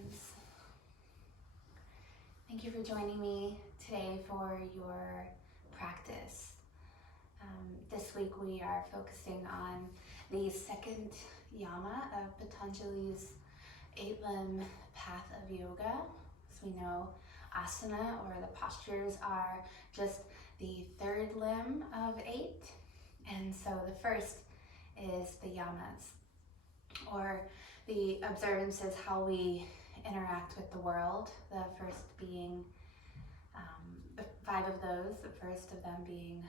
friends. Thank you for joining me today for your practice. This week we are focusing on the second yama of Patanjali's 8-limb path of yoga. As we know, asana, or the postures, are just the third limb of 8. And so the first is the yamas, or the observances, how we interact with the world. The first being the 5 of those, the first of them being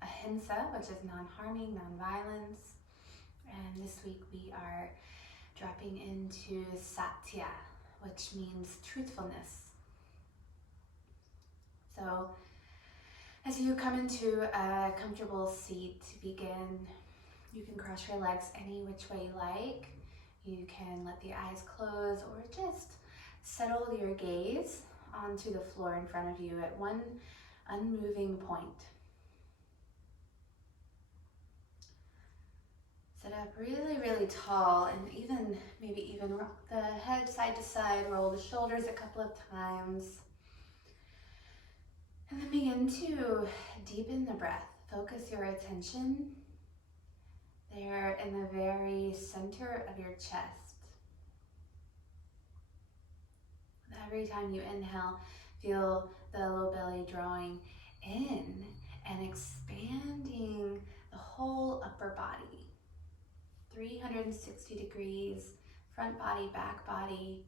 ahimsa, which is non-harming, non-violence. And this week we are dropping into Satya, which means truthfulness. So as you come into a comfortable seat to begin, you can cross your legs any which way you like. You can let the eyes close or just settle your gaze onto the floor in front of you at one unmoving point. Sit up really, really tall, and maybe even rock the head side to side, roll the shoulders a couple of times. And then begin to deepen the breath. Focus your attention there in the very center of your chest. Every time you inhale, feel the low belly drawing in and expanding the whole upper body. 360 degrees, front body, back body,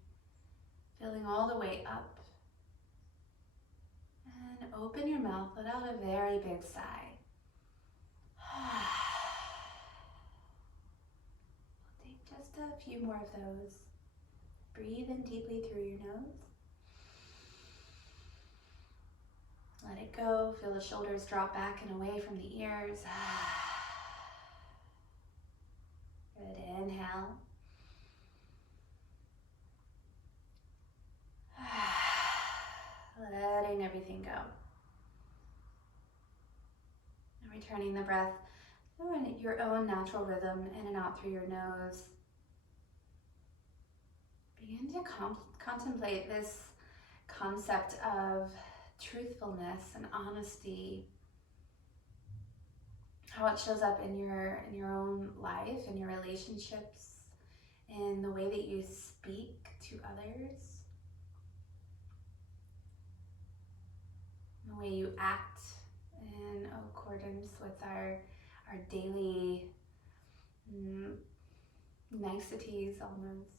filling all the way up. And open your mouth, let out a very big sigh. We'll take just a few more of those. Breathe in deeply through your nose. Let it go. Feel the shoulders drop back and away from the ears. Good. Inhale. Letting everything go. And returning the breath in your own natural rhythm, in and out through your nose. Begin to contemplate this concept of truthfulness and honesty, how it shows up in your own life, in your relationships, in the way that you speak to others, in the way you act in accordance with our daily niceties almost.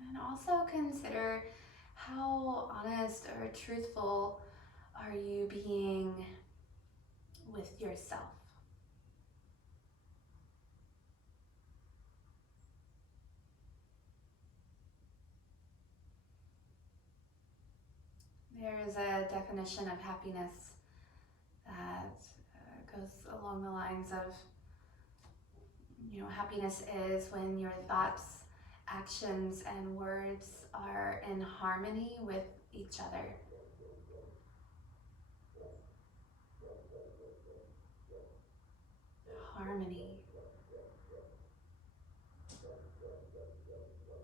And also consider how honest or truthful are you being with yourself. There is a definition of happiness that goes along the lines of, happiness is when your thoughts, actions, and words are in harmony with each other. Harmony.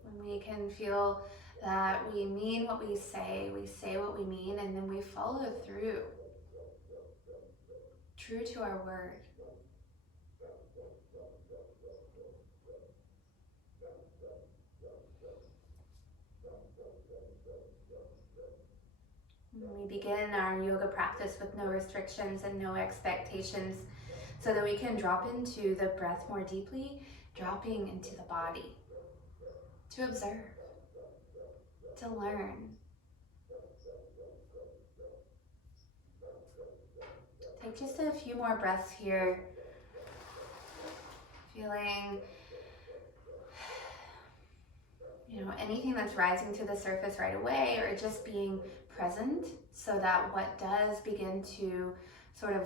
When we can feel that we mean what we say what we mean, and then we follow through, true to our word. We begin our yoga practice with no restrictions and no expectations, so that we can drop into the breath more deeply, dropping into the body, to observe, to learn. Take just a few more breaths here, feeling anything that's rising to the surface right away, or just being present, so that what does begin to sort of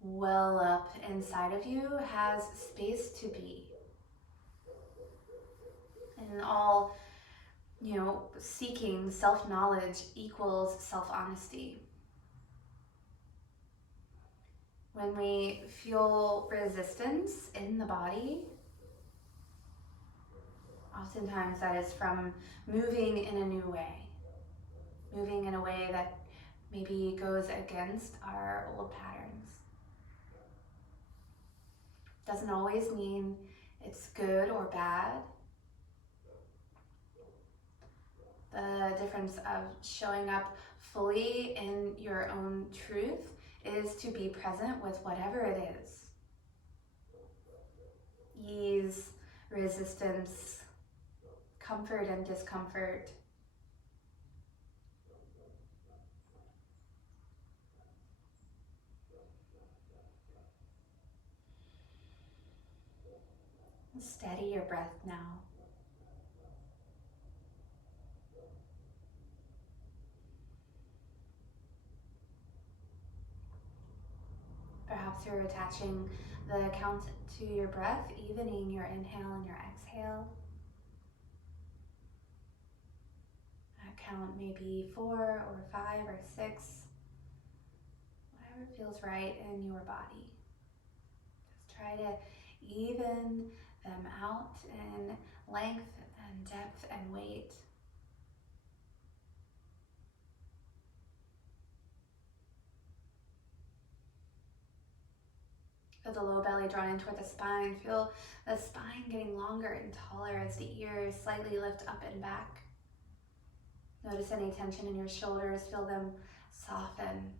well up inside of you has space to be. And all, seeking self-knowledge equals self-honesty. When we feel resistance in the body, oftentimes that is from moving in a new way, moving in a way that maybe goes against our old patterns. Doesn't always mean it's good or bad. The difference of showing up fully in your own truth is to be present with whatever it is. Ease, resistance, comfort and discomfort. Steady your breath now. Perhaps you're attaching the count to your breath, evening your inhale and your exhale. That count may be 4 or 5 or 6, whatever feels right in your body. Just try to even them out in length and depth and weight. Feel the low belly drawn in toward the spine. Feel the spine getting longer and taller as the ears slightly lift up and back. Notice any tension in your shoulders. Feel them soften.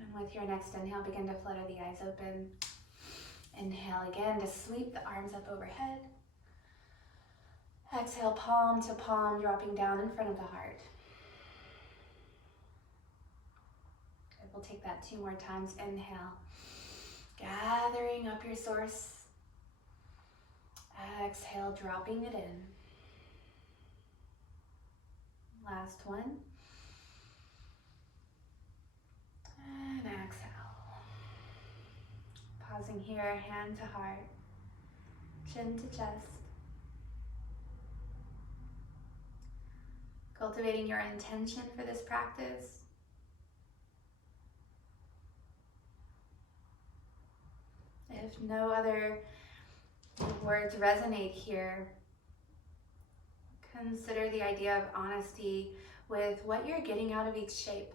And with your next inhale, begin to flutter the eyes open. Inhale again to sweep the arms up overhead. Exhale, palm to palm, dropping down in front of the heart. Good, we'll take that 2 more times. Inhale, gathering up your source. Exhale, dropping it in. Last one. And exhale. Pausing here, hand to heart, chin to chest. Cultivating your intention for this practice. If no other words resonate here, consider the idea of honesty with what you're getting out of each shape.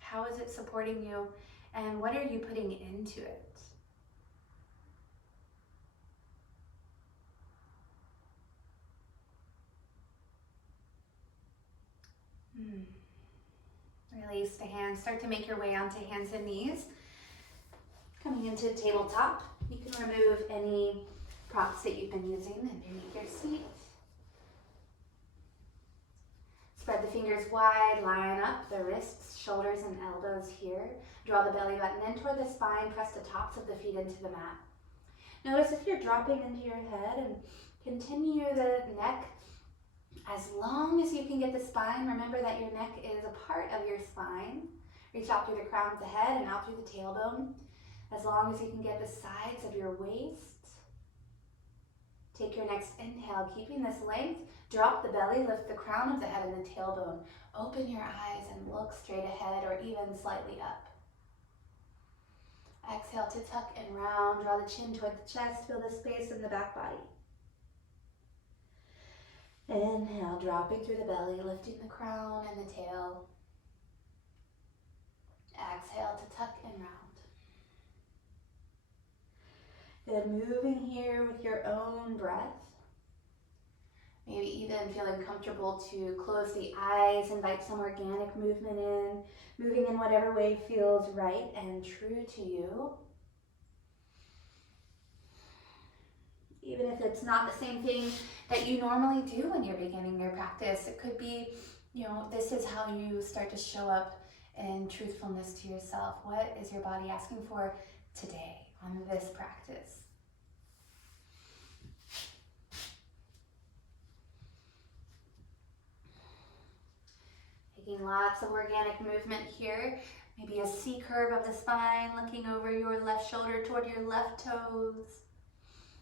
How is it supporting you, and what are you putting into it? Release the hands. Start to make your way onto hands and knees. Coming into tabletop, you can remove any props that you've been using underneath your seat. Spread the fingers wide, line up the wrists, shoulders, and elbows here. Draw the belly button in toward the spine, press the tops of the feet into the mat. Notice if you're dropping into your head, and continue the neck as long as you can get the spine. Remember that your neck is a part of your spine. Reach out through the crown of the head and out through the tailbone. As long as you can get the sides of your waist. Take your next inhale, keeping this length. Drop the belly, lift the crown of the head and the tailbone. Open your eyes and look straight ahead or even slightly up. Exhale to tuck and round. Draw the chin toward the chest. Feel the space in the back body. Inhale, dropping through the belly, lifting the crown and the tail. Exhale to tuck and round. Then moving here with your own breath. Maybe even feeling comfortable to close the eyes, invite some organic movement in, moving in whatever way feels right and true to you. Even if it's not the same thing that you normally do when you're beginning your practice, it could be, this is how you start to show up in truthfulness to yourself. What is your body asking for today on this practice? Taking lots of organic movement here. Maybe a C curve of the spine, looking over your left shoulder toward your left toes.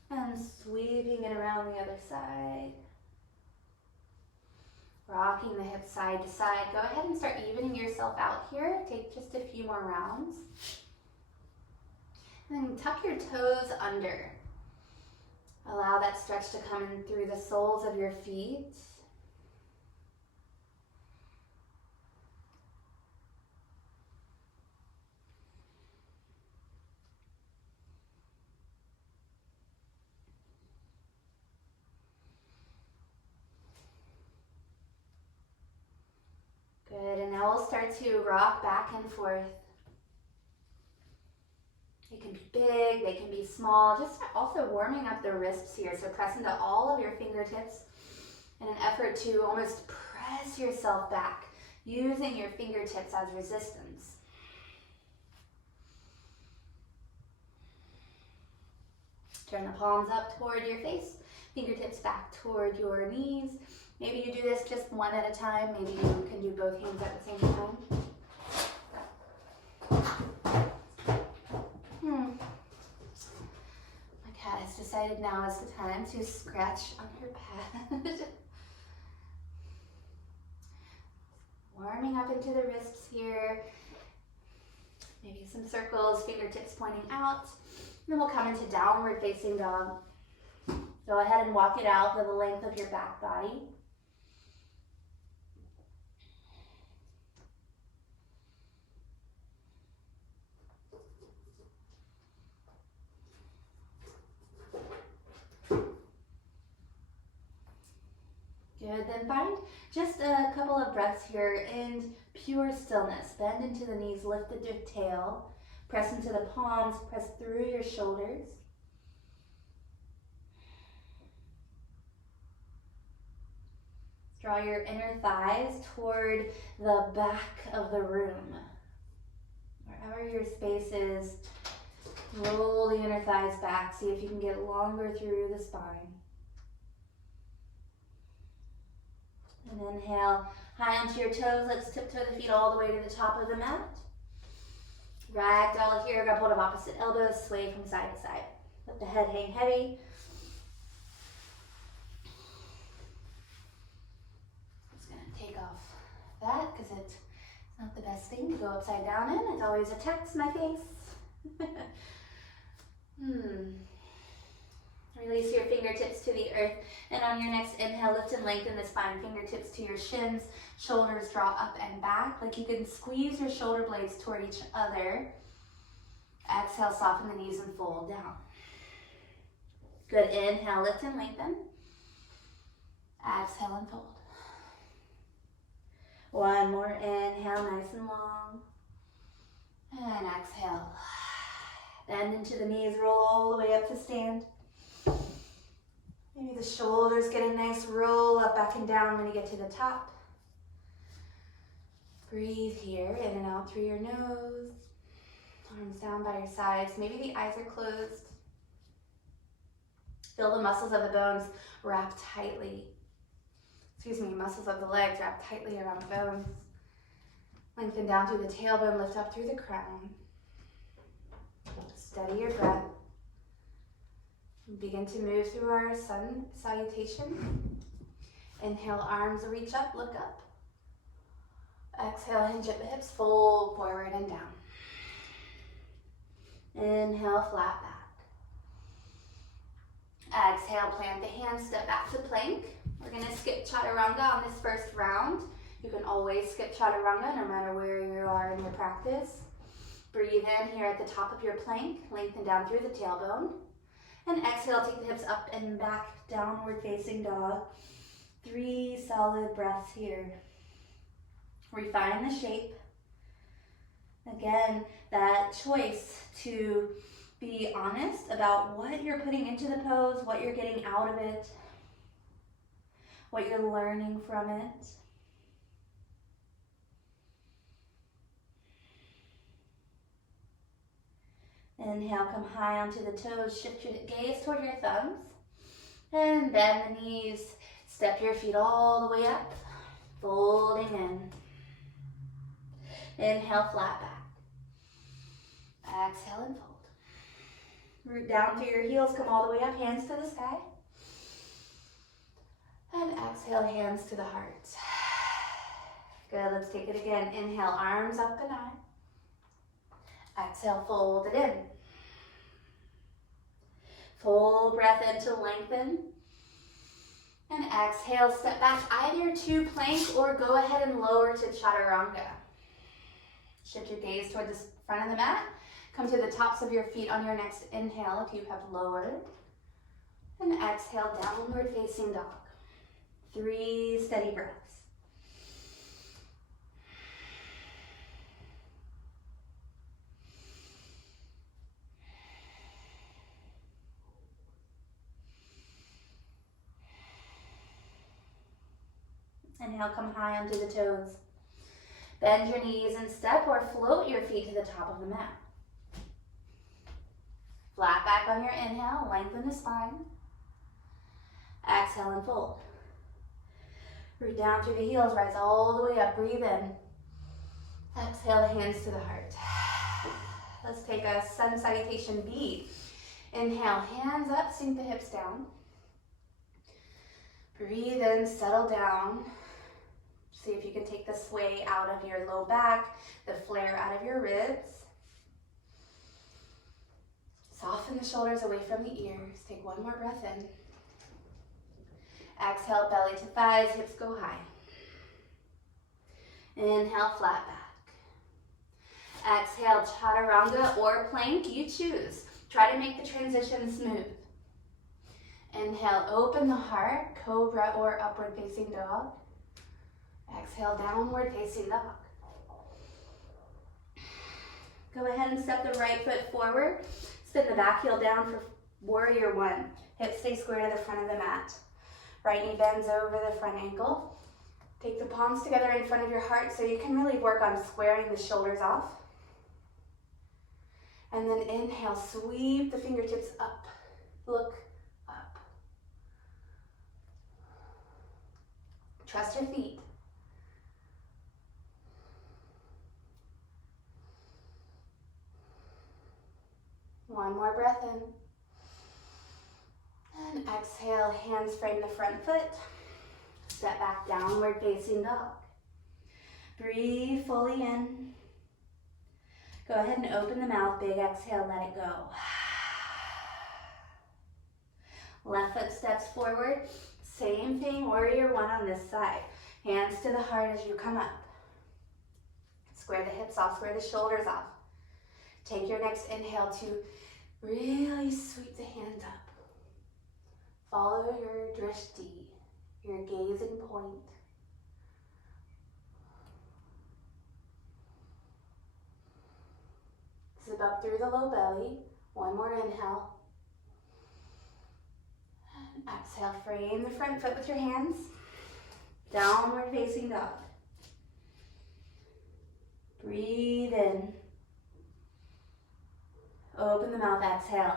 And sweeping it around the other side. Rocking the hips side to side. Go ahead and start evening yourself out here. Take just a few more rounds. And then tuck your toes under. Allow that stretch to come in through the soles of your feet. Good, and now we'll start to rock back and forth. They can be big, they can be small. Just also warming up the wrists here. So press into all of your fingertips in an effort to almost press yourself back, using your fingertips as resistance. Turn the palms up toward your face, fingertips back toward your knees. Maybe you do this just one at a time. Maybe you can do both hands at the same time. My cat has decided now is the time to scratch on her pad. Warming up into the wrists here. Maybe some circles, fingertips pointing out. Then we'll come into downward facing dog. Go ahead and walk it out for the length of your back body. Good, then find just a couple of breaths here in pure stillness. Bend into the knees, lift the tail, press into the palms, press through your shoulders. Draw your inner thighs toward the back of the room. Wherever your space is, roll the inner thighs back. See if you can get longer through the spine. And inhale, high onto your toes. Let's tiptoe the feet all the way to the top of the mat. Ragdoll here, grab hold of opposite elbows, sway from side to side. Let the head hang heavy. Just gonna take off that because it's not the best thing to go upside down in. It always attacks my face. Release your fingertips to the earth, and on your next inhale, lift and lengthen the spine. Fingertips to your shins, shoulders draw up and back, like you can squeeze your shoulder blades toward each other. Exhale, soften the knees and fold down. Good, inhale, lift and lengthen. Exhale and fold. One more inhale, nice and long. And exhale. Bend into the knees, roll all the way up to stand. Maybe the shoulders get a nice roll up, back and down when you get to the top. Breathe here, in and out through your nose. Arms down by your sides. Maybe the eyes are closed. Feel the muscles of the bones wrap tightly. Muscles of the legs wrap tightly around the bones. Lengthen down through the tailbone, lift up through the crown. Steady your breath. Begin to move through our sun salutation. Inhale, arms reach up, look up. Exhale, hinge at the hips, fold forward and down. Inhale, flat back. Exhale, plant the hands, step back to plank. We're gonna skip chaturanga on this first round. You can always skip chaturanga no matter where you are in your practice. Breathe in here at the top of your plank, lengthen down through the tailbone. And exhale, take the hips up and back, downward facing dog. 3 solid breaths here. Refine the shape. Again, that choice to be honest about what you're putting into the pose, what you're getting out of it, what you're learning from it. Inhale, come high onto the toes, shift your gaze toward your thumbs, and bend the knees, step your feet all the way up, folding in. Inhale, flat back. Exhale and fold. Root down through your heels, come all the way up, hands to the sky. And exhale, hands to the heart. Good, let's take it again. Inhale, arms up and high. Exhale, fold it in. Full breath in to lengthen. And exhale, step back either to plank or go ahead and lower to chaturanga. Shift your gaze toward the front of the mat. Come to the tops of your feet on your next inhale if you have lowered. And exhale, downward facing dog. 3 steady breaths. Inhale, come high onto the toes. Bend your knees and step or float your feet to the top of the mat. Flat back on your inhale, lengthen the spine. Exhale and fold. Root down through the heels, rise all the way up, breathe in. Exhale, hands to the heart. Let's take a sun salutation B. Inhale, hands up, sink the hips down. Breathe in, settle down. See if you can take the sway out of your low back, the flare out of your ribs. Soften the shoulders away from the ears. Take one more breath in. Exhale, belly to thighs, hips go high. Inhale, flat back. Exhale, chaturanga or plank, you choose. Try to make the transition smooth. Inhale, open the heart, cobra or upward facing dog. Exhale, downward facing dog. Go ahead and step the right foot forward. Spin the back heel down for warrior one. Hips stay square to the front of the mat. Right knee bends over the front ankle. Take the palms together in front of your heart so you can really work on squaring the shoulders off. And then inhale, sweep the fingertips up. Look up. Trust your feet. One more breath in. And exhale, hands frame the front foot. Step back, downward facing dog. Breathe fully in. Go ahead and open the mouth, big exhale, let it go. Left foot steps forward. Same thing, warrior one on this side. Hands to the heart as you come up. Square the hips off, square the shoulders off. Take your next inhale to really sweep the hands up. Follow your drishti, your gazing point. Zip up through the low belly. One more inhale. And exhale, frame the front foot with your hands. Downward facing dog. Breathe in. Open the mouth, exhale.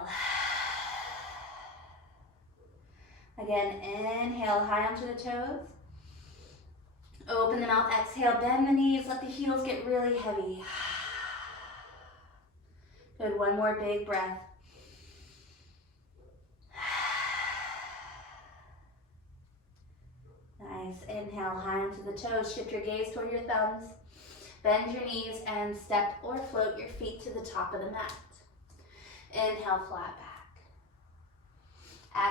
Again, inhale, high onto the toes. Open the mouth, exhale, bend the knees, let the heels get really heavy. Good, one more big breath. Nice, inhale, high onto the toes, shift your gaze toward your thumbs. Bend your knees and step or float your feet to the top of the mat. Inhale, flat back.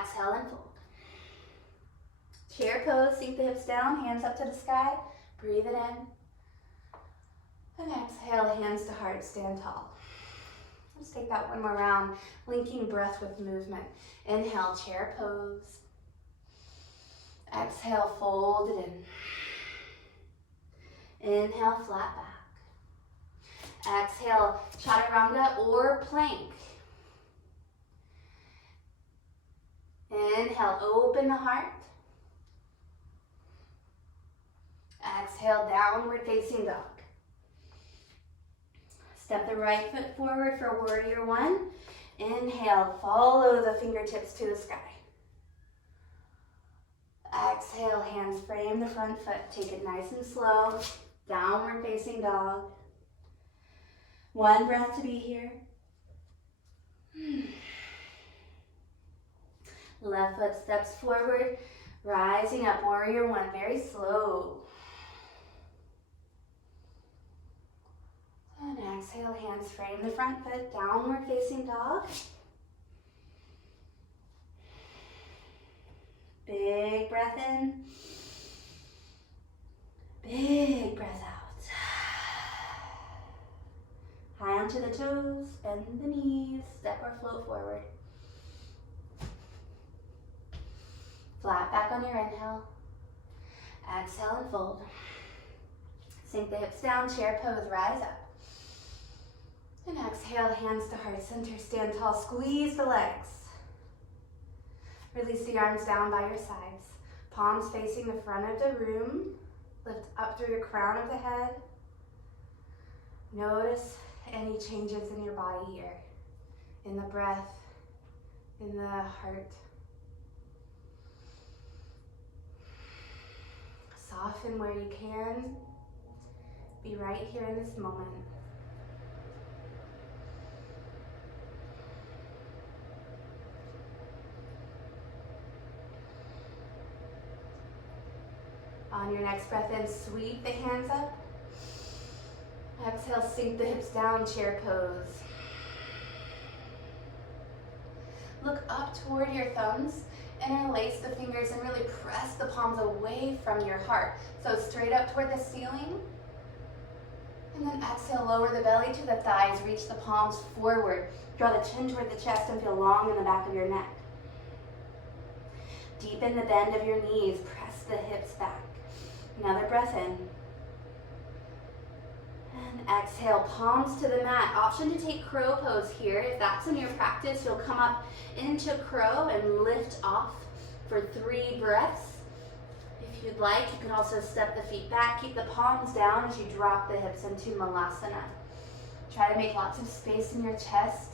Exhale and fold. Chair pose, sink the hips down, hands up to the sky. Breathe it in. And exhale, hands to heart, stand tall. Let's take that one more round, linking breath with movement. Inhale, chair pose. Exhale, fold it in. Inhale, flat back. Exhale, chaturanga or plank. Inhale, open the heart. Exhale, downward facing dog. Step the right foot forward for warrior one. Inhale, follow the fingertips to the sky. Exhale, hands frame the front foot. Take it nice and slow. Downward facing dog. One breath to be here. Left foot steps forward, rising up, warrior one, very slow. exhale, hands frame the front foot, downward facing dog. Big breath in. Big breath out. High onto the toes, bend the knees, step or float forward. Flat back on your inhale. Exhale and fold. Sink the hips down, chair pose, rise up. And exhale, hands to heart center, stand tall, squeeze the legs. Release the arms down by your sides. Palms facing the front of the room. Lift up through the crown of the head. Notice any changes in your body here. In the breath, in the heart. Soften where you can. Be right here in this moment. On your next breath in, sweep the hands up. Exhale, sink the hips down, chair pose. Look up toward your thumbs, interlace the fingers and really press the palms away from your heart. So straight up toward the ceiling. And then exhale, lower the belly to the thighs, reach the palms forward. Draw the chin toward the chest and feel long in the back of your neck. Deepen the bend of your knees, press the hips back. Another breath in. And exhale, palms to the mat. Option to take crow pose here. If that's in your practice, you'll come up into crow and lift off for 3 breaths. If you'd like, you can also step the feet back. Keep the palms down as you drop the hips into malasana. Try to make lots of space in your chest.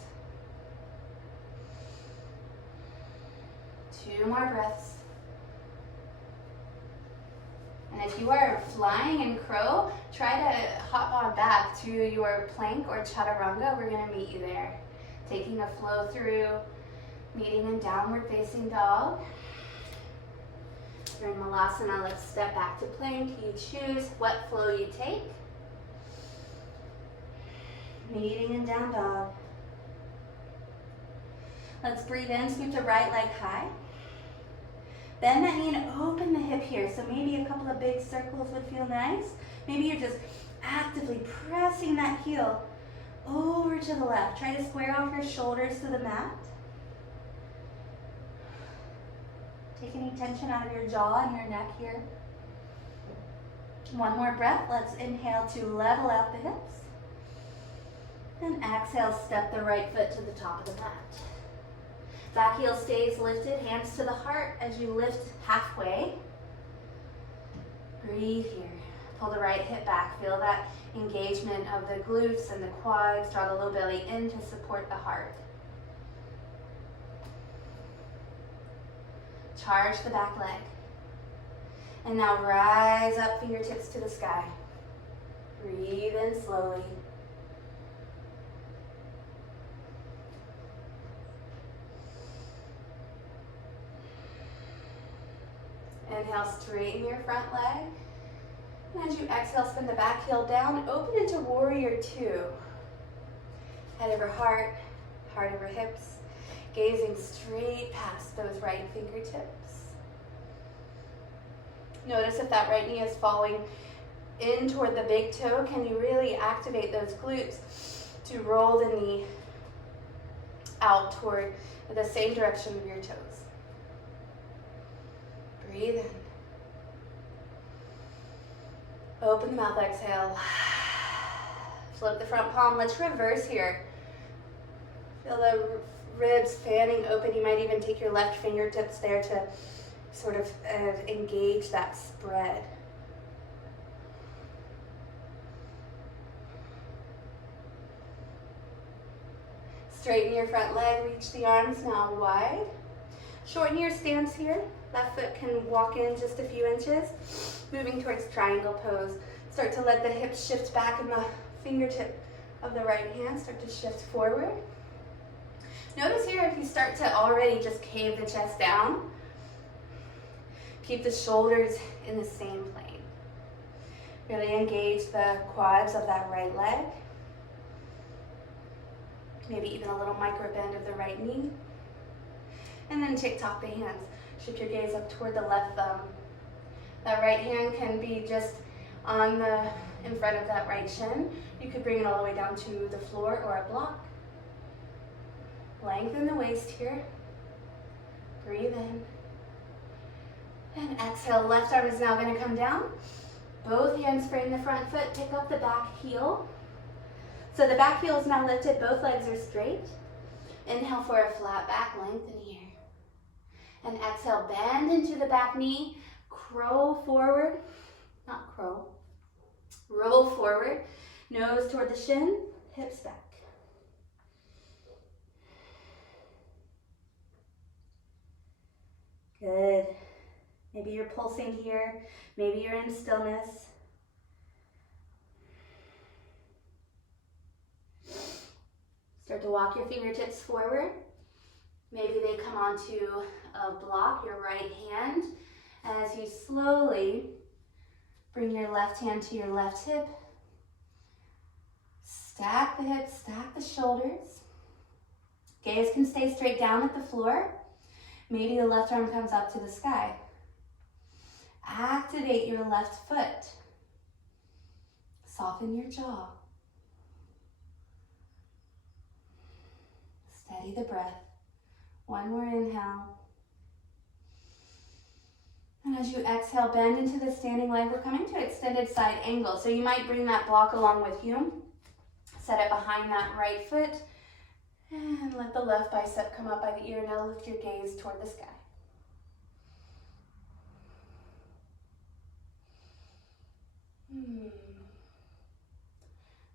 2 more breaths. And if you are flying in crow, try to hop on back to your plank or chaturanga. We're going to meet you there. Taking a flow through, meeting in downward facing dog. During malasana, let's step back to plank. You choose what flow you take. Meeting in down dog. Let's breathe in, sweep the right leg high. Bend that knee and open the hip here. So maybe a couple of big circles would feel nice. Maybe you're just actively pressing that heel over to the left. Try to square off your shoulders to the mat. Take any tension out of your jaw and your neck here. 1 more breath. Let's inhale to level out the hips. And exhale, step the right foot to the top of the mat. Back heel stays lifted, hands to the heart as you lift halfway. Breathe here. Pull the right hip back. Feel that engagement of the glutes and the quads. Draw the low belly in to support the heart. Charge the back leg. And now rise up, fingertips to the sky. Breathe in slowly. Inhale, straighten your front leg. And as you exhale, spin the back heel down, open into warrior 2. Head over heart, heart over hips, gazing straight past those right fingertips. Notice if that right knee is falling in toward the big toe, can you really activate those glutes to roll the knee out toward the same direction of your toes. Breathe in. Open the mouth, exhale. Flip the front palm. Let's reverse here. Feel the ribs fanning open. You might even take your left fingertips there to sort of engage that spread. Straighten your front leg. Reach the arms now wide. Shorten your stance here. Left foot can walk in just a few inches. Moving towards triangle pose. Start to let the hips shift back and the fingertip of the right hand start to shift forward. Notice here if you start to already just cave the chest down, keep the shoulders in the same plane. Really engage the quads of that right leg. Maybe even a little micro bend of the right knee. And then tick-tock the hands. Shift your gaze up toward the left thumb. That right hand can be just in front of that right shin. You could bring it all the way down to the floor or a block. Lengthen the waist here. Breathe in. And exhale, left arm is now going to come down. Both hands frame the front foot, pick up the back heel. So the back heel is now lifted, both legs are straight. Inhale for a flat back, lengthen here. And exhale, bend into the back knee, roll forward, roll forward, nose toward the shin, hips back. Good. Maybe you're pulsing here, maybe you're in stillness. Start to walk your fingertips forward. Maybe they come onto a block, your right hand, as you slowly bring your left hand to your left hip. Stack the hips, stack the shoulders. Gaze can stay straight down at the floor. Maybe the left arm comes up to the sky. Activate your left foot. Soften your jaw. Steady the breath. One more inhale. And as you exhale, bend into the standing leg. We're coming to extended side angle. So you might bring that block along with you. Set it behind that right foot. And let the left bicep come up by the ear. Now lift your gaze toward the sky.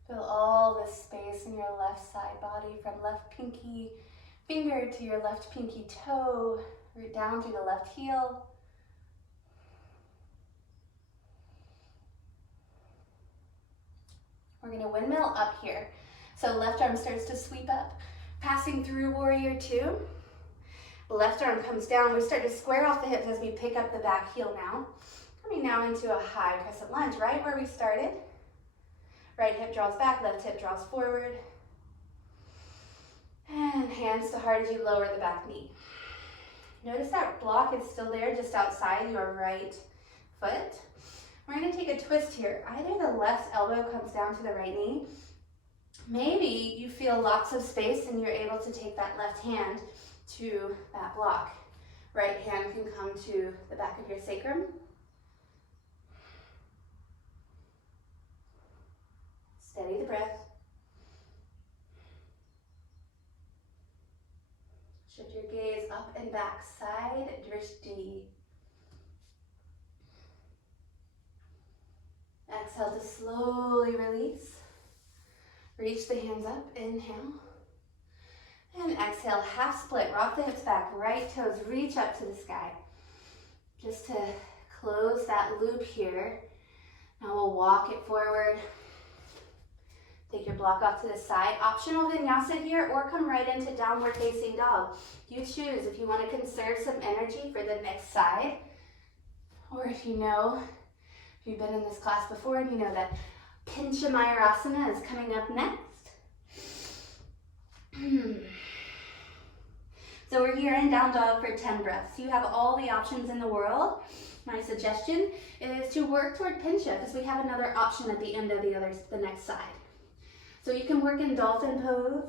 Feel all this space in your left side body from left pinky finger to your left pinky toe, root down through the left heel. We're going to windmill up here. So left arm starts to sweep up, passing through warrior two. Left arm comes down. We start to square off the hips as we pick up the back heel now. Coming now into a high crescent lunge, right where we started. Right hip draws back, left hip draws forward. And hands to heart as you lower the back knee. Notice that block is still there just outside your right foot. We're going to take a twist here. Either the left elbow comes down to the right knee. Maybe you feel lots of space and you're able to take that left hand to that block. Right hand can come to the back of your sacrum. Steady the breath. Shift your gaze up and back, side drishti. Exhale to slowly release. Reach the hands up, inhale. And exhale, half split, rock the hips back, right toes reach up to the sky. Just to close that loop here. Now we'll walk it forward. Take your block off to the side. Optional vinyasa here, or come right into downward facing dog. You choose if you want to conserve some energy for the next side, or if you've been in this class before and you know that Pincha Mayurasana is coming up next. So we're here in down dog for 10 breaths. You have all the options in the world. My suggestion is to work toward Pincha because we have another option at the end of the next side. So you can work in dolphin pose,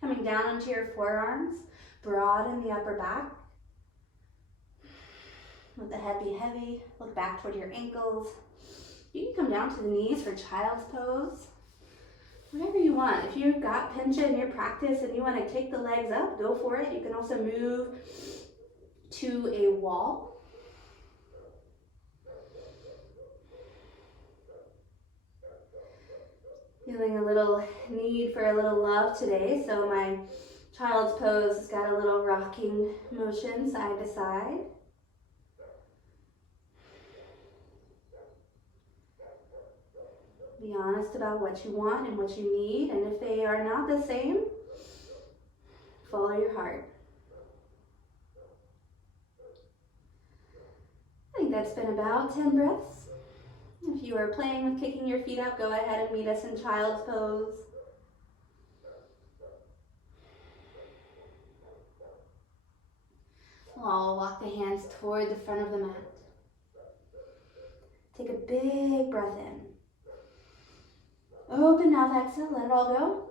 coming down onto your forearms, broaden the upper back. Let the head be heavy, look back toward your ankles. You can come down to the knees for child's pose. Whatever you want. If you've got Pincha in your practice and you want to kick the legs up, go for it. You can also move to a wall. Feeling a little need for a little love today, so my child's pose has got a little rocking motion side to side. Be honest about what you want and what you need, and if they are not the same, follow your heart. I think that's been about 10 breaths. If you are playing with kicking your feet up, go ahead and meet us in child's pose. I'll walk the hands toward the front of the mat. Take a big breath in. Open mouth, exhale, let it all go.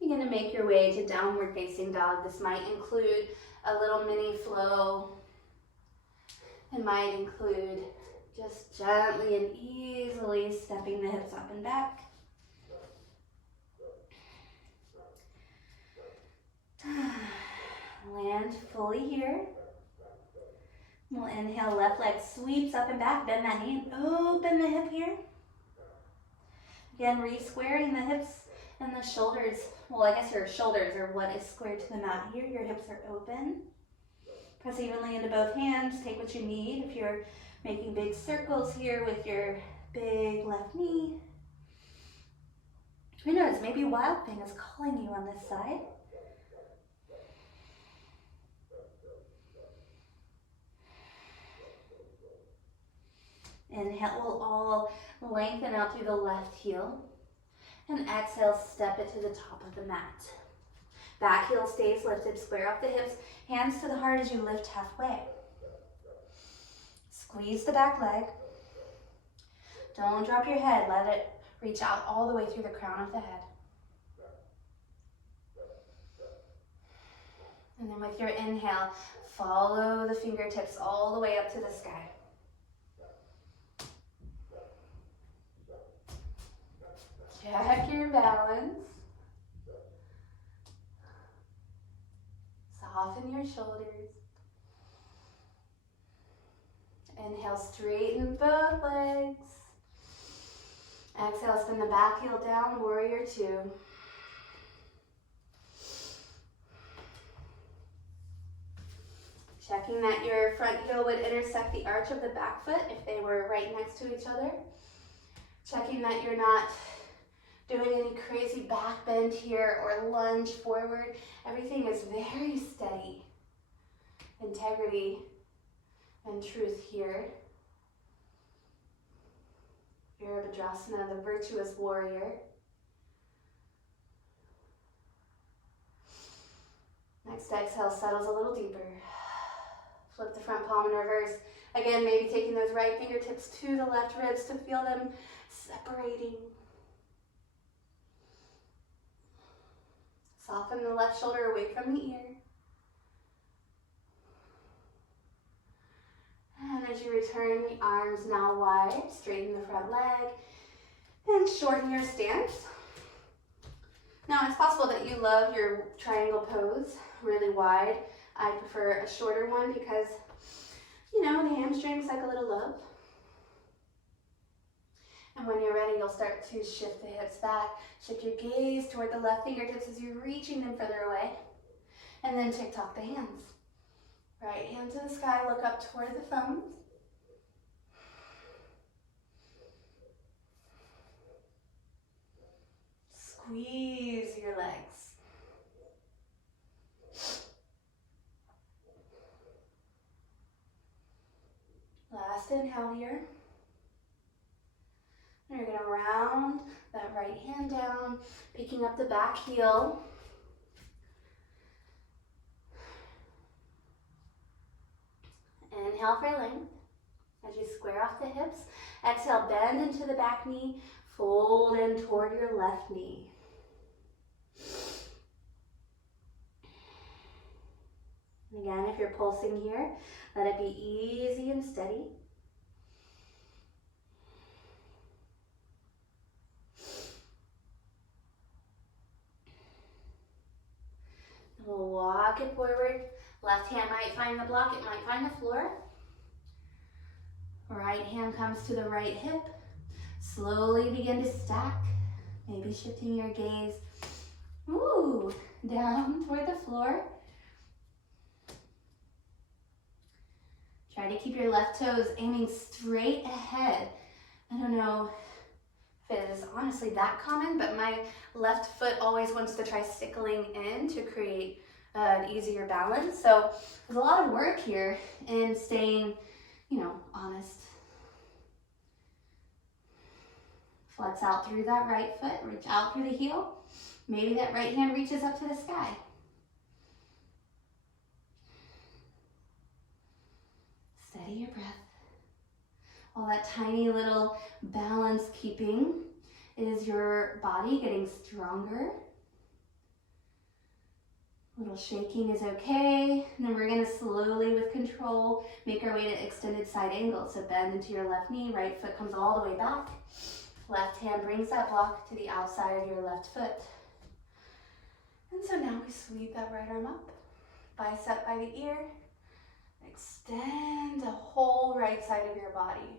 You're going to make your way to downward facing dog. This might include a little mini flow. It might include just gently and easily stepping the hips up and back. Land fully here. We'll inhale, left leg sweeps up and back, bend that knee, open the hip here. Again, re-squaring the hips and the shoulders. Well, I guess your shoulders are what is squared to the mat here. Your hips are open. Press evenly into both hands, take what you need. If you're making big circles here with your big left knee. Who knows, maybe Wild Thing is calling you on this side. Inhale, we'll all lengthen out through the left heel. And exhale, step it to the top of the mat. Back heel stays lifted, square off the hips, hands to the heart as you lift halfway. Squeeze the back leg. Don't drop your head, let it reach out all the way through the crown of the head. And then with your inhale, follow the fingertips all the way up to the sky. Check your balance. Soften your shoulders. Inhale, straighten both legs. Exhale, spin the back heel down, warrior two. Checking that your front heel would intersect the arch of the back foot if they were right next to each other. Checking that you're not doing any crazy back bend here or lunge forward. Everything is very steady. Integrity and truth here. Virabhadrasana, the virtuous warrior. Next exhale settles a little deeper. Flip the front palm in reverse. Again, maybe taking those right fingertips to the left ribs to feel them separating. Soften the left shoulder away from the ear. And as you return, the arms now wide, straighten the front leg, and shorten your stance. Now, it's possible that you love your triangle pose really wide. I prefer a shorter one because, you know, the hamstrings like a little love. And when you're ready, you'll start to shift the hips back. Shift your gaze toward the left fingertips as you're reaching them further away. And then tick-tock the hands. Right hand to the sky, look up toward the thumbs. Squeeze your legs. Last inhale here. And you're going to round that right hand down, picking up the back heel. Inhale for length as you square off the hips. Exhale, bend into the back knee, fold in toward your left knee. Again, if you're pulsing here, let it be easy and steady. We'll walk it forward. Left hand might find the block, it might find the floor. Right hand comes to the right hip. Slowly begin to stack. Maybe shifting your gaze down toward the floor. Try to keep your left toes aiming straight ahead. I don't know if it is honestly that common, but my left foot always wants to try stickling in to create an easier balance. So there's a lot of work here in staying, honest. Flex out through that right foot, reach out through the heel. Maybe that right hand reaches up to the sky. Steady your breath. All that tiny little balance keeping is your body getting stronger. A little shaking is okay. And then we're going to slowly, with control, make our way to extended side angle. So bend into your left knee, right foot comes all the way back. Left hand brings that block to the outside of your left foot. And so now we sweep that right arm up, bicep by the ear. Extend the whole right side of your body.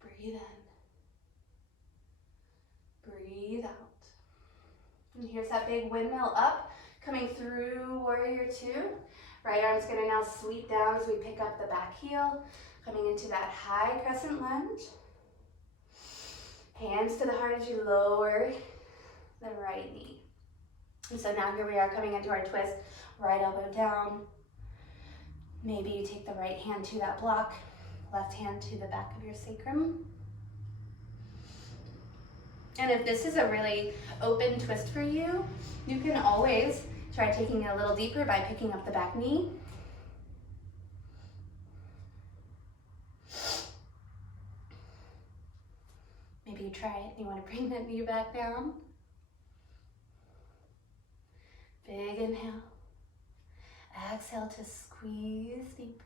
Breathe in. Breathe out. And here's that big windmill up, coming through warrior two. Right arm's gonna now sweep down as we pick up the back heel, coming into that high crescent lunge. Hands to the heart as you lower the right knee. And so now here we are coming into our twist, right elbow down. Maybe you take the right hand to that block, left hand to the back of your sacrum. And if this is a really open twist for you, you can always try taking it a little deeper by picking up the back knee. Maybe you try it and you want to bring that knee back down. Big inhale. Exhale to squeeze deep.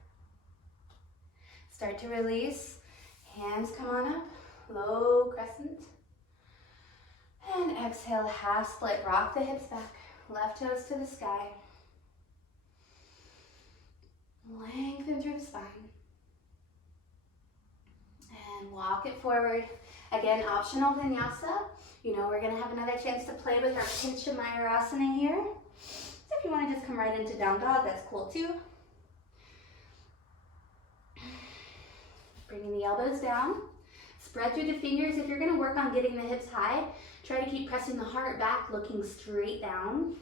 Start to release. Hands come on up. Low crescent. And exhale, half split. Rock the hips back. Left toes to the sky. Lengthen through the spine. And walk it forward. Again, optional vinyasa. You know we're going to have another chance to play with our Pincha Mayurasana here. So if you want to just come right into down dog, that's cool too. Bringing the elbows down. Spread through the fingers. If you're going to work on getting the hips high, try to keep pressing the heart back, looking straight down.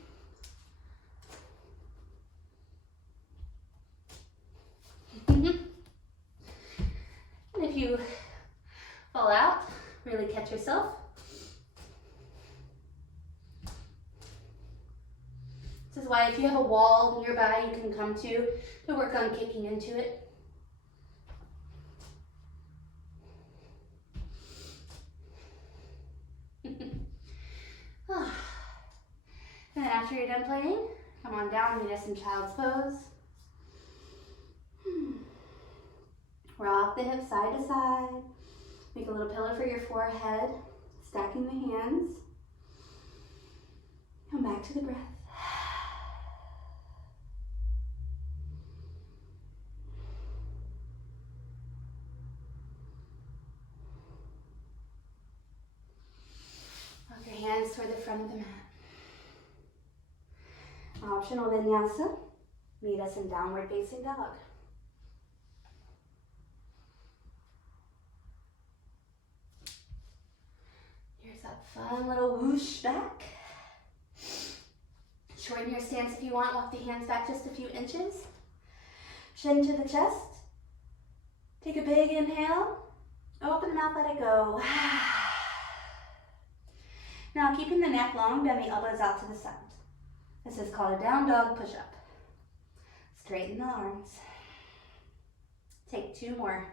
And if you fall out, really catch yourself. This is why if you have a wall nearby you can come to work on kicking into it. And then after you're done playing, come on down, meet us in child's pose. Rock the hips side to side. Make a little pillow for your forehead, stacking the hands. Come back to the breath. Walk your hands toward the front of the mat. Optional vinyasa. Meet us in downward facing dog. Here's that fun little whoosh back. Shorten your stance if you want. Walk the hands back just a few inches. Chin to the chest. Take a big inhale. Open the mouth, let it go. Now keeping the neck long, bend the elbows out to the side. This is called a down dog push-up. Straighten the arms. Take two more.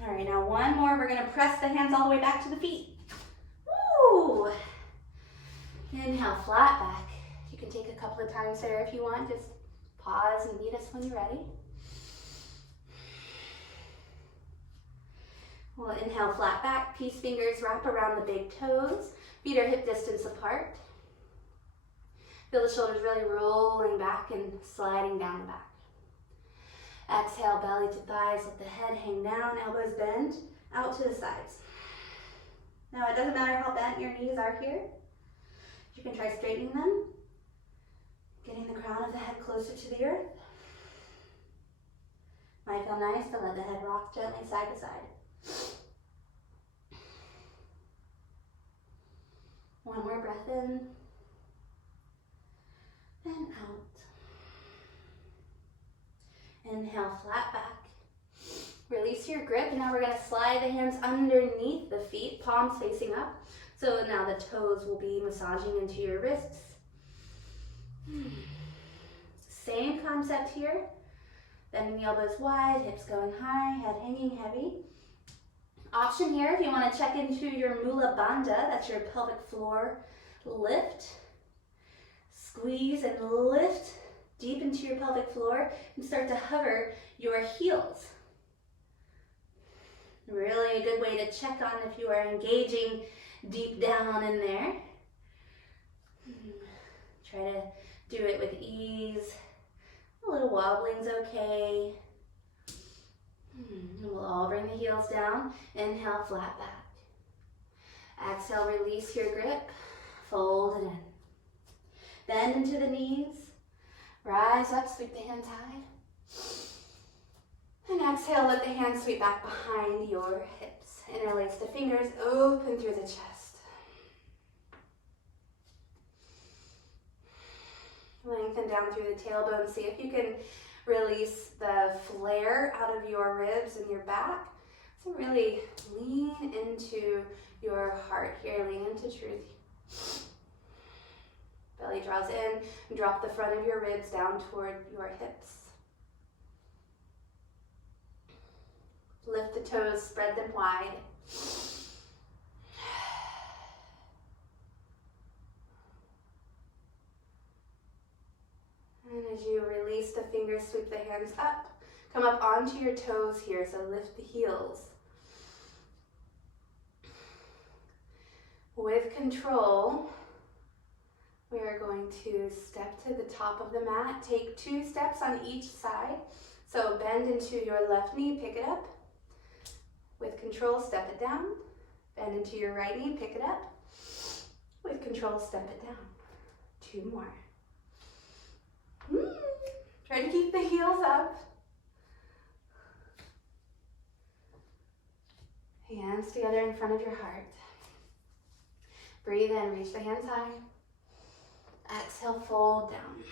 All right, now one more. We're gonna press the hands all the way back to the feet. Woo! Inhale, flat back. You can take a couple of times there if you want. Just pause and meet us when you're ready. We'll inhale, flat back. Peace fingers wrap around the big toes. Feet are hip distance apart. Feel the shoulders really rolling back and sliding down the back. Exhale, belly to thighs, let the head hang down, elbows bend, out to the sides. Now it doesn't matter how bent your knees are here. You can try straightening them, getting the crown of the head closer to the earth. Might feel nice to let the head rock gently side to side. One more breath in and out. Inhale, flat back. Release your grip, and now we're going to slide the hands underneath the feet, palms facing up. So now the toes will be massaging into your wrists. Same concept here. Bending the elbows wide, hips going high, head hanging heavy. Option here, if you want to check into your Mula Bandha, that's your pelvic floor lift. Squeeze and lift deep into your pelvic floor and start to hover your heels. Really a good way to check on if you are engaging deep down in there. Try to do it with ease. A little wobbling's okay. We'll all bring the heels down. Inhale, flat back. Exhale, release your grip. Fold it in. Bend into the knees. Rise up, sweep the hands high. And exhale, let the hands sweep back behind your hips. Interlace the fingers, open through the chest. Lengthen down through the tailbone. See if you can release the flare out of your ribs and your back. So really lean into your heart here, lean into truth. Belly draws in, and drop the front of your ribs down toward your hips. Lift the toes, spread them wide. And as you release the fingers, sweep the hands up. Come up onto your toes here, so lift the heels. With control, we are going to step to the top of the mat. Take 2 steps on each side. So bend into your left knee, pick it up. With control, step it down. Bend into your right knee, pick it up. With control, step it down. 2 more. Try to keep the heels up. Hands together in front of your heart. Breathe in, reach the hands high. Exhale, fold down.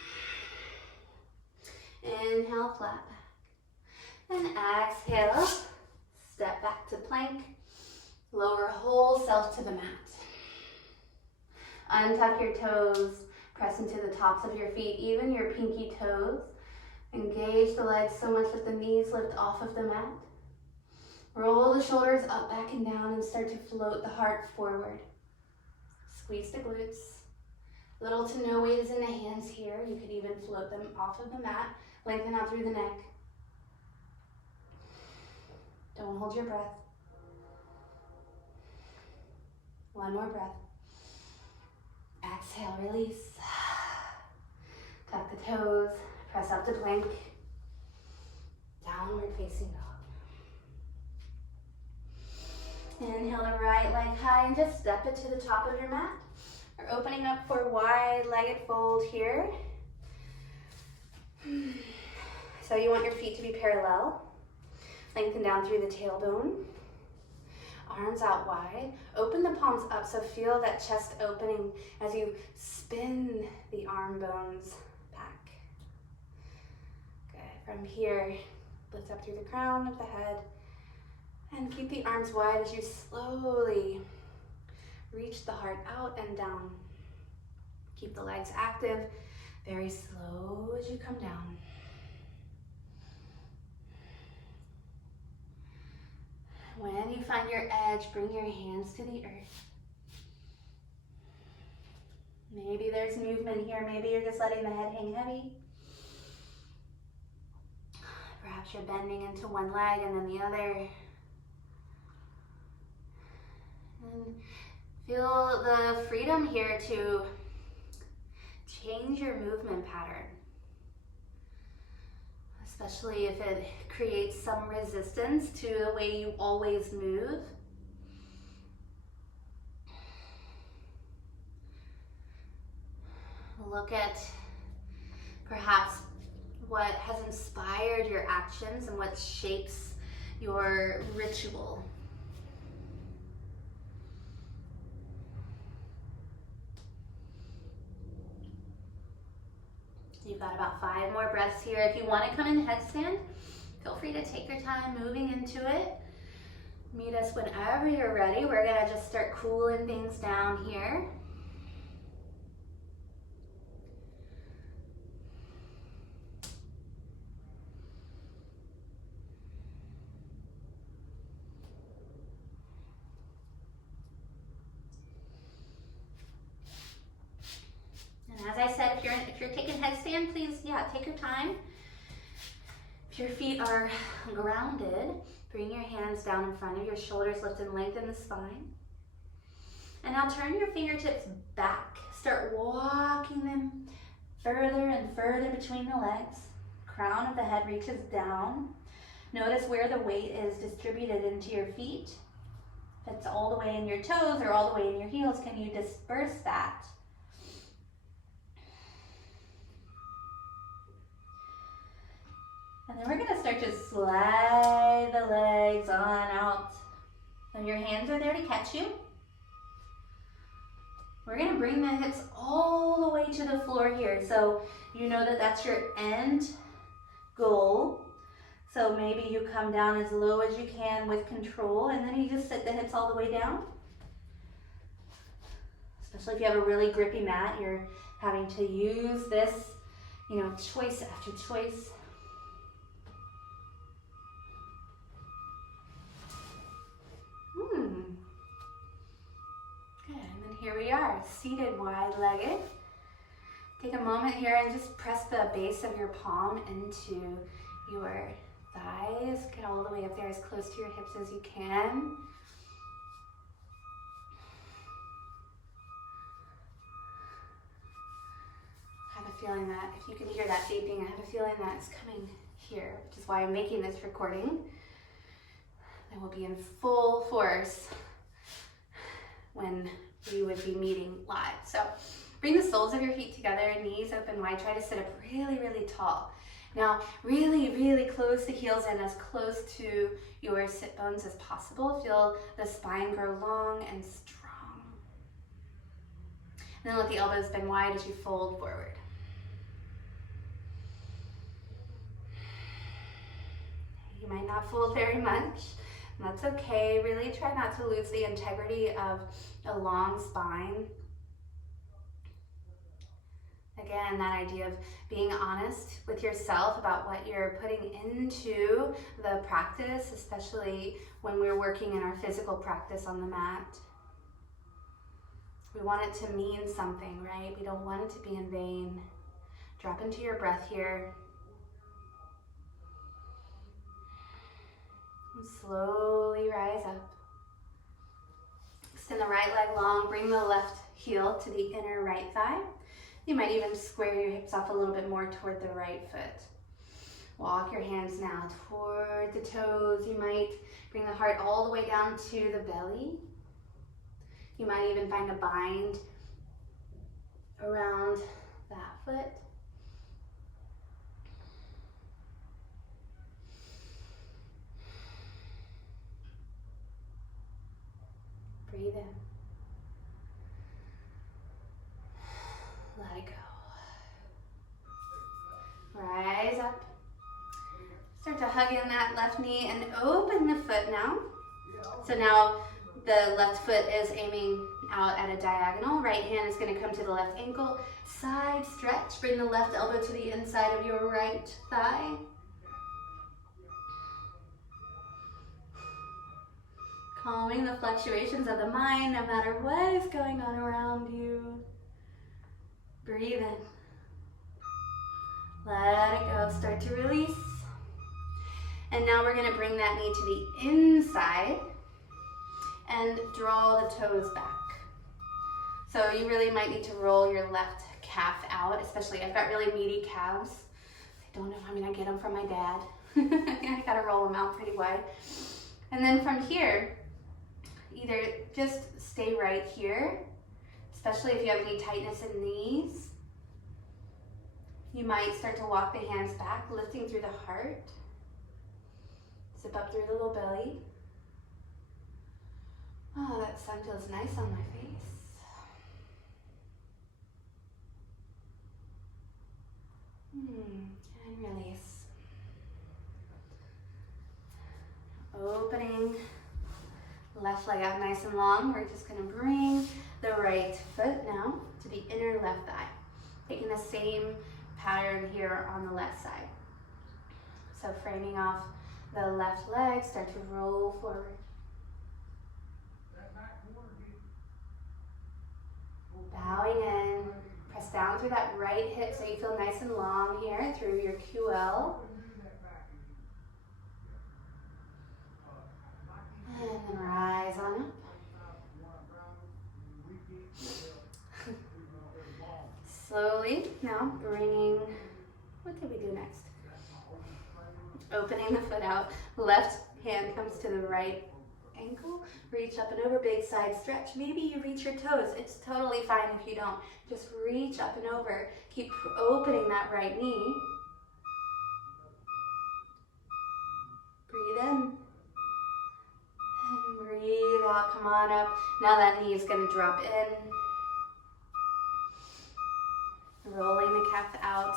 Inhale, flat back. And exhale, step back to plank. Lower whole self to the mat. Untuck your toes. Press into the tops of your feet, even your pinky toes. Engage the legs so much that the knees lift off of the mat. Roll the shoulders up, back, and down, and start to float the heart forward. Squeeze the glutes. Little to no weight is in the hands here. You could even float them off of the mat. Lengthen out through the neck. Don't hold your breath. 1 more breath. Exhale, release. Tuck the toes, press up to plank. Downward facing dog. Inhale the right leg high and just step it to the top of your mat. We're opening up for wide-legged fold here. So you want your feet to be parallel. Lengthen down through the tailbone. Arms out wide. Open the palms up, so feel that chest opening as you spin the arm bones back. Good. From here, lift up through the crown of the head and keep the arms wide as you slowly reach the heart out and down. Keep the legs active, very slow as you come down. When you find your edge, bring your hands to the earth. Maybe there's movement here. Maybe you're just letting the head hang heavy. Perhaps you're bending into one leg and then the other. And feel the freedom here to change your movement pattern. Especially if it creates some resistance to the way you always move. Look at perhaps what has inspired your actions and what shapes your ritual. You've got about 5 more breaths here. If you want to come in headstand, Feel free to take your time moving into it. Meet us whenever you're ready. We're gonna just start cooling things down here. And as I said, if you're taking headstand, please, take your time. If your feet are grounded, bring your hands down in front of your shoulders, lift and lengthen the spine. And now turn your fingertips back. Start walking them further and further between the legs. Crown of the head reaches down. Notice where the weight is distributed into your feet. If it's all the way in your toes or all the way in your heels, can you disperse that? And then we're gonna start to slide the legs on out. And your hands are there to catch you. We're gonna bring the hips all the way to the floor here. So you know that that's your end goal. So maybe you come down as low as you can with control, and then you just sit the hips all the way down. Especially if you have a really grippy mat, you're having to use this, choice after choice. Good, and then here we are, seated wide-legged. Take a moment here and just press the base of your palm into your thighs. Get all the way up there as close to your hips as you can. I have a feeling that, if you can hear that beeping, I have a feeling that it's coming here, which is why I'm making this recording. That will be in full force when we would be meeting live. So bring the soles of your feet together, knees open wide. Try to sit up really, really tall. Now, really, really close the heels in as close to your sit bones as possible. Feel the spine grow long and strong. And then let the elbows bend wide as you fold forward. You might not fold very much. That's okay. Really try not to lose the integrity of a long spine. Again, that idea of being honest with yourself about what you're putting into the practice, especially when we're working in our physical practice on the mat. We want it to mean something, right? We don't want it to be in vain. Drop into your breath here. And slowly rise up. Extend the right leg long, bring the left heel to the inner right thigh. You might even square your hips off a little bit more toward the right foot. Walk your hands now toward the toes. You might bring the heart all the way down to the belly. You might even find a bind around that foot. Breathe in. Let it go. Rise up. Start to hug in that left knee and open the foot now. So now the left foot is aiming out at a diagonal. Right hand is going to come to the left ankle. Side stretch. Bring the left elbow to the inside of your right thigh. Calming the fluctuations of the mind no matter what is going on around you. Breathe in. Let it go. Start to release. And now we're going to bring that knee to the inside and draw the toes back. So you really might need to roll your left calf out, especially I've got really meaty calves. I don't know, I get them from my dad. I got to roll them out pretty wide. And then from here, either just stay right here, especially if you have any tightness in knees. You might start to walk the hands back, lifting through the heart. Zip up through the little belly. Oh, that sun feels nice on my face. And release. Left leg out nice and long. We're just gonna bring the right foot now to the inner left thigh. Taking the same pattern here on the left side. So framing off the left leg, start to roll forward. Bowing in, press down through that right hip so you feel nice and long here through your QL. And then rise on up. Slowly, now bringing, what did we do next? Opening the foot out, left hand comes to the right ankle, reach up and over, big side stretch. Maybe you reach your toes, it's totally fine if you don't. Just reach up and over, keep opening that right knee. Breathe in. And breathe out, come on up. Now that knee is gonna drop in. Rolling the calf out,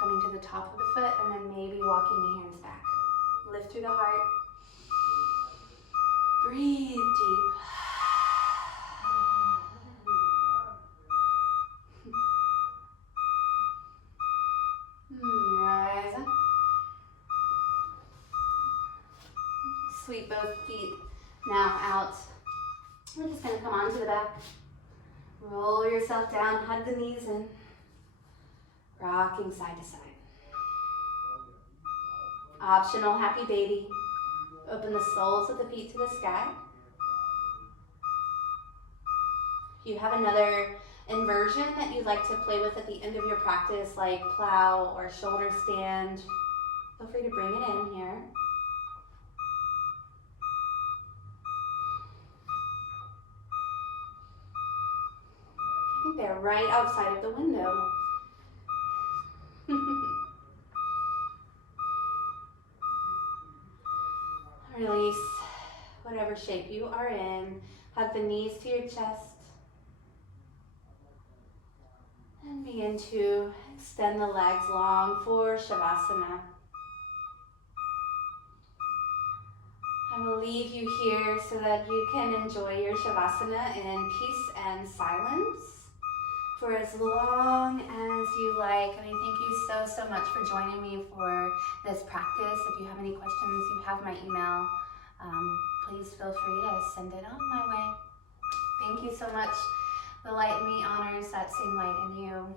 coming to the top of the foot, and then maybe walking the hands back. Lift through the heart. Breathe deep. Rise up. Sweep both feet now out. We're just gonna come onto the back. Roll yourself down, hug the knees in. Rocking side to side. Optional happy baby. Open the soles of the feet to the sky. If you have another inversion that you'd like to play with at the end of your practice, like plow or shoulder stand, feel free to bring it in here. I think they're right outside of the window. Release whatever shape you are in. Hug the knees to your chest. And begin to extend the legs long for Shavasana. I will leave you here so that you can enjoy your Shavasana in peace and silence for as long as you like. And I thank you so much for joining me for this practice. If you have any questions, you have my email. Please feel free to send it on my way. Thank you so much. The light in me honors that same light in you.